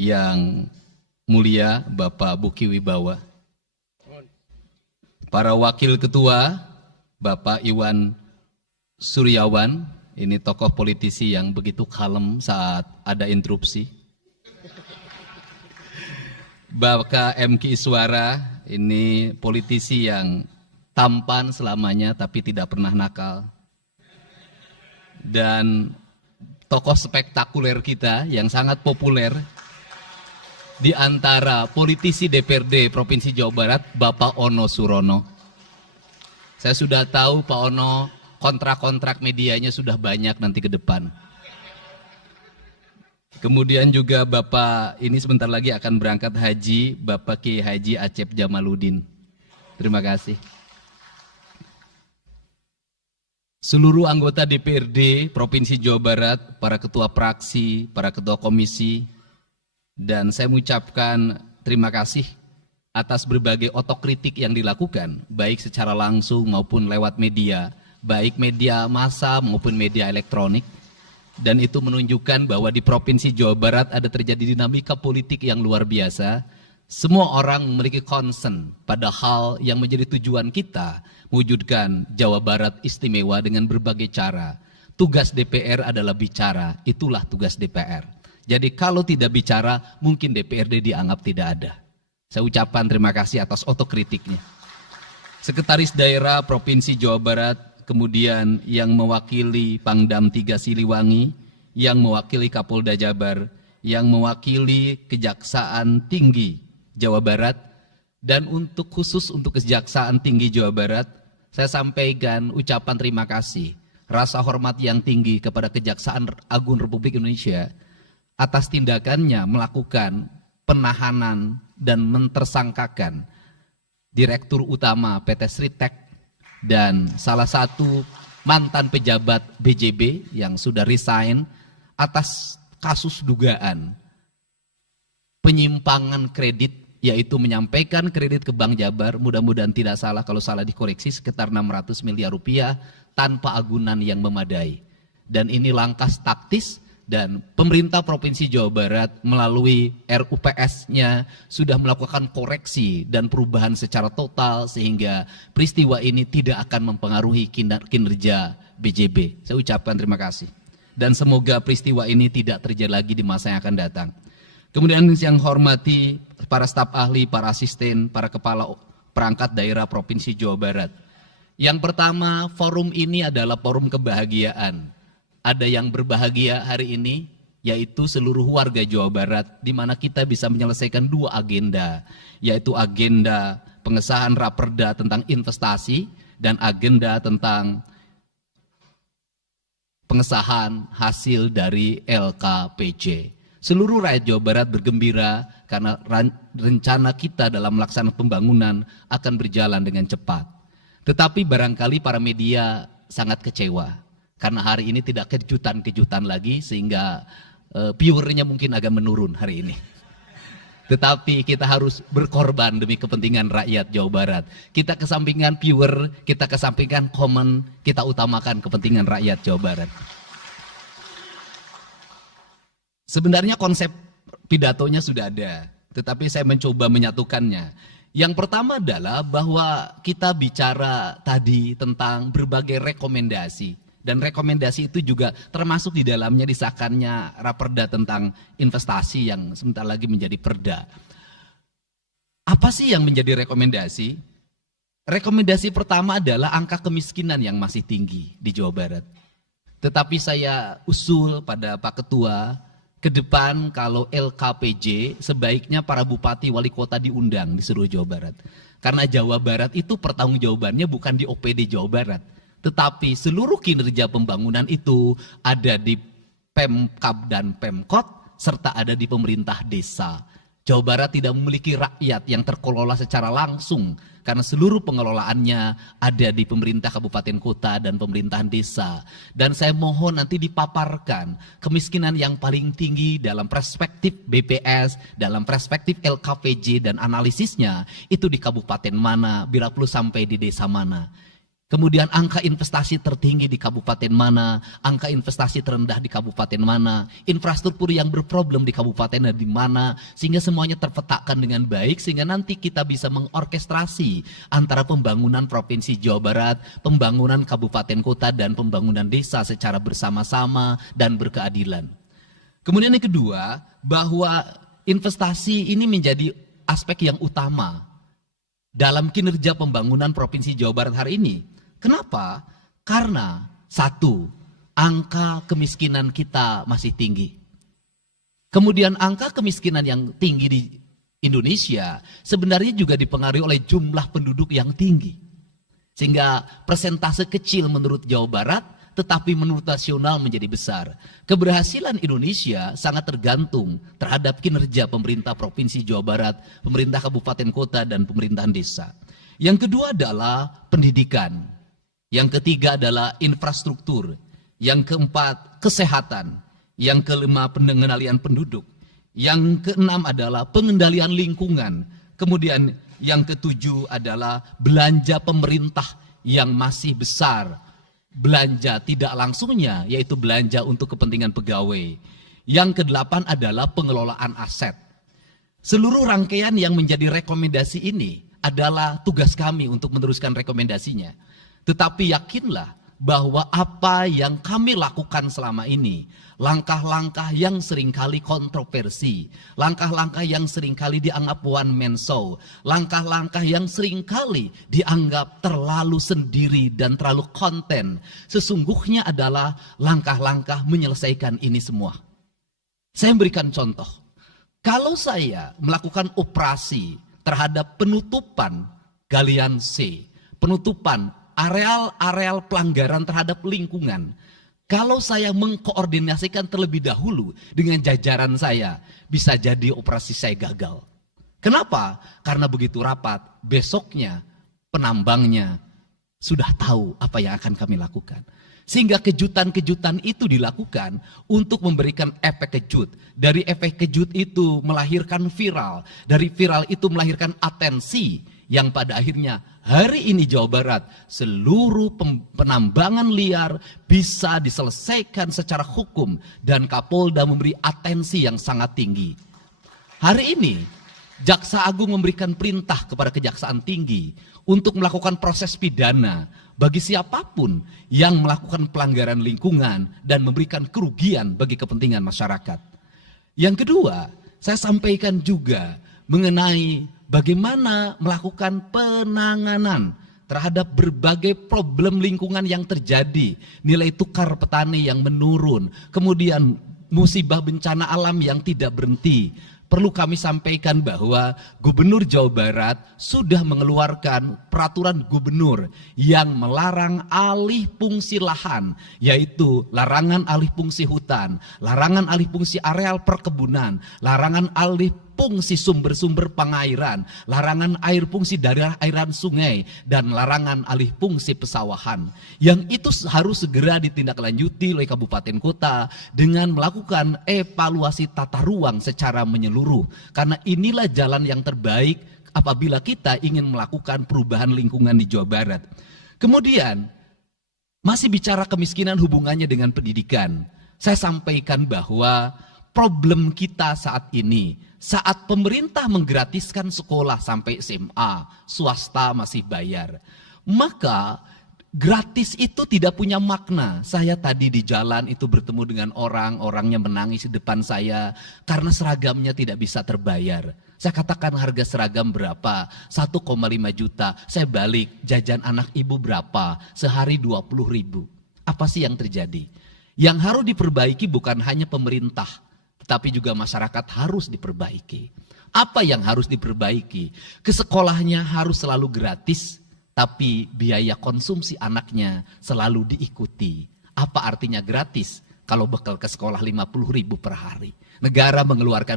yang mulia Bapak Buki Wibawa, para wakil ketua Bapak Iwan Suryawan, ini tokoh politisi yang begitu kalem saat ada interupsi. Bapak M.Ki Iswara, ini politisi yang tampan selamanya tapi tidak pernah nakal. Dan tokoh spektakuler kita yang sangat populer di antara politisi DPRD Provinsi Jawa Barat, Bapak Ono Surono. Saya sudah tahu Pak Ono, kontrak-kontrak medianya sudah banyak nanti ke depan. Kemudian juga Bapak ini sebentar lagi akan berangkat haji, Bapak Kiai Haji Acep Jamaluddin. Terima kasih. Seluruh anggota DPRD Provinsi Jawa Barat, para ketua praksi, para ketua komisi, dan saya mengucapkan terima kasih atas berbagai otokritik yang dilakukan, baik secara langsung maupun lewat media, baik media massa maupun media elektronik. Dan itu menunjukkan bahwa di Provinsi Jawa Barat ada terjadi dinamika politik yang luar biasa. Semua orang memiliki concern pada hal yang menjadi tujuan kita, mewujudkan Jawa Barat istimewa dengan berbagai cara. Tugas DPR adalah bicara, itulah tugas DPR. Jadi kalau tidak bicara, mungkin DPRD dianggap tidak ada. Saya ucapkan terima kasih atas otokritiknya. Sekretaris Daerah Provinsi Jawa Barat, kemudian yang mewakili Pangdam 3 Siliwangi, yang mewakili Kapolda Jabar, yang mewakili Kejaksaan Tinggi Jawa Barat, dan khusus untuk Kejaksaan Tinggi Jawa Barat, saya sampaikan ucapan terima kasih, rasa hormat yang tinggi kepada Kejaksaan Agung Republik Indonesia atas tindakannya melakukan penahanan dan mentersangkakan Direktur Utama PT Sritek dan salah satu mantan pejabat BJB yang sudah resign atas kasus dugaan penyimpangan kredit, yaitu menyampaikan kredit ke Bank Jabar, mudah-mudahan tidak salah, kalau salah dikoreksi, sekitar 600 miliar rupiah tanpa agunan yang memadai. Dan ini langkah taktis, dan pemerintah Provinsi Jawa Barat melalui RUPS-nya sudah melakukan koreksi dan perubahan secara total sehingga peristiwa ini tidak akan mempengaruhi kinerja BJB. Saya ucapkan terima kasih. Dan semoga peristiwa ini tidak terjadi lagi di masa yang akan datang. Kemudian yang hormati para staf ahli, para asisten, para kepala perangkat daerah Provinsi Jawa Barat. Yang pertama, forum ini adalah forum kebahagiaan. Ada yang berbahagia hari ini, yaitu seluruh warga Jawa Barat, di mana kita bisa menyelesaikan dua agenda, yaitu agenda pengesahan raperda tentang investasi dan agenda tentang pengesahan hasil dari LKPJ. Seluruh rakyat Jawa Barat bergembira karena rencana kita dalam melaksanakan pembangunan akan berjalan dengan cepat. Tetapi barangkali para media sangat kecewa. Karena hari ini tidak kejutan-kejutan lagi sehingga viewernya mungkin agak menurun hari ini. Tetapi kita harus berkorban demi kepentingan rakyat Jawa Barat. Kita kesampingkan viewer, kita kesampingkan komen, kita utamakan kepentingan rakyat Jawa Barat. Sebenarnya konsep pidatonya sudah ada, tetapi saya mencoba menyatukannya. Yang pertama adalah bahwa kita bicara tadi tentang berbagai rekomendasi. Dan rekomendasi itu juga termasuk di dalamnya disahkannya raperda tentang investasi yang sebentar lagi menjadi perda. Apa sih yang menjadi rekomendasi? Rekomendasi pertama adalah angka kemiskinan yang masih tinggi di Jawa Barat. Tetapi saya usul pada Pak Ketua, ke depan kalau LKPJ sebaiknya para bupati wali kota diundang di seluruh Jawa Barat. Karena Jawa Barat itu pertanggungjawabannya bukan di OPD Jawa Barat. Tetapi seluruh kinerja pembangunan itu ada di Pemkab dan Pemkot, serta ada di pemerintah desa. Jawa Barat tidak memiliki rakyat yang terkelola secara langsung, karena seluruh pengelolaannya ada di pemerintah kabupaten kota dan pemerintahan desa. Dan saya mohon nanti dipaparkan kemiskinan yang paling tinggi dalam perspektif BPS, dalam perspektif LKPJ dan analisisnya, itu di kabupaten mana, bila perlu sampai di desa mana. Kemudian angka investasi tertinggi di kabupaten mana, angka investasi terendah di kabupaten mana, infrastruktur yang berproblem di kabupaten di mana, sehingga semuanya terpetakan dengan baik, sehingga nanti kita bisa mengorkestrasi antara pembangunan Provinsi Jawa Barat, pembangunan kabupaten kota, dan pembangunan desa secara bersama-sama dan berkeadilan. Kemudian yang kedua, bahwa investasi ini menjadi aspek yang utama dalam kinerja pembangunan Provinsi Jawa Barat hari ini. Kenapa? Karena satu, angka kemiskinan kita masih tinggi. Kemudian angka kemiskinan yang tinggi di Indonesia sebenarnya juga dipengaruhi oleh jumlah penduduk yang tinggi. Sehingga persentase kecil menurut Jawa Barat, tetapi menurut nasional menjadi besar. Keberhasilan Indonesia sangat tergantung terhadap kinerja pemerintah Provinsi Jawa Barat, pemerintah kabupaten kota, dan pemerintahan desa. Yang kedua adalah pendidikan. Yang ketiga adalah infrastruktur. Yang keempat, kesehatan. Yang kelima, pengendalian penduduk. Yang keenam adalah pengendalian lingkungan. Kemudian yang ketujuh adalah belanja pemerintah yang masih besar. Belanja tidak langsungnya, yaitu belanja untuk kepentingan pegawai. Yang kedelapan adalah pengelolaan aset. Seluruh rangkaian yang menjadi rekomendasi ini adalah tugas kami untuk meneruskan rekomendasinya. Tetapi yakinlah bahwa apa yang kami lakukan selama ini, langkah-langkah yang seringkali kontroversi, langkah-langkah yang seringkali dianggap one man show, langkah-langkah yang seringkali dianggap terlalu sendiri dan terlalu konten, sesungguhnya adalah langkah-langkah menyelesaikan ini semua. Saya memberikan contoh. Kalau saya melakukan operasi terhadap penutupan galian C, penutupan areal-areal pelanggaran terhadap lingkungan, kalau saya mengkoordinasikan terlebih dahulu dengan jajaran saya, bisa jadi operasi saya gagal. Kenapa? Karena begitu rapat, besoknya penambangnya sudah tahu apa yang akan kami lakukan. Sehingga kejutan-kejutan itu dilakukan untuk memberikan efek kejut. Dari efek kejut itu melahirkan viral. Dari viral itu melahirkan atensi. Yang pada akhirnya hari ini Jawa Barat seluruh penambangan liar bisa diselesaikan secara hukum. Dan Kapolda memberi atensi yang sangat tinggi. Hari ini Jaksa Agung memberikan perintah kepada Kejaksaan Tinggi untuk melakukan proses pidana bagi siapapun yang melakukan pelanggaran lingkungan dan memberikan kerugian bagi kepentingan masyarakat. Yang kedua, saya sampaikan juga mengenai bagaimana melakukan penanganan terhadap berbagai problem lingkungan yang terjadi. Nilai tukar petani yang menurun, kemudian musibah bencana alam yang tidak berhenti. Perlu kami sampaikan bahwa Gubernur Jawa Barat sudah mengeluarkan peraturan gubernur yang melarang alih fungsi lahan, yaitu larangan alih fungsi hutan, larangan alih fungsi areal perkebunan, larangan alih fungsi sumber-sumber pengairan, larangan air fungsi dari airan sungai, dan larangan alih fungsi pesawahan. Yang itu harus segera ditindaklanjuti oleh kabupaten kota dengan melakukan evaluasi tata ruang secara menyeluruh. Karena inilah jalan yang terbaik apabila kita ingin melakukan perubahan lingkungan di Jawa Barat. Kemudian, masih bicara kemiskinan hubungannya dengan pendidikan. Saya sampaikan bahwa problem kita saat ini, saat pemerintah menggratiskan sekolah sampai SMA, swasta masih bayar, maka gratis itu tidak punya makna. Saya tadi di jalan itu bertemu dengan orangnya menangis di depan saya karena seragamnya tidak bisa terbayar. Saya katakan harga seragam berapa? 1,5 juta. Saya balik, jajan anak ibu berapa? Sehari 20.000. Apa sih yang terjadi? Yang harus diperbaiki bukan hanya pemerintah, tapi juga masyarakat harus diperbaiki. Apa yang harus diperbaiki? Ke sekolahnya harus selalu gratis, tapi biaya konsumsi anaknya selalu diikuti. Apa artinya gratis? Kalau bekal ke sekolah 50.000 per hari. Negara mengeluarkan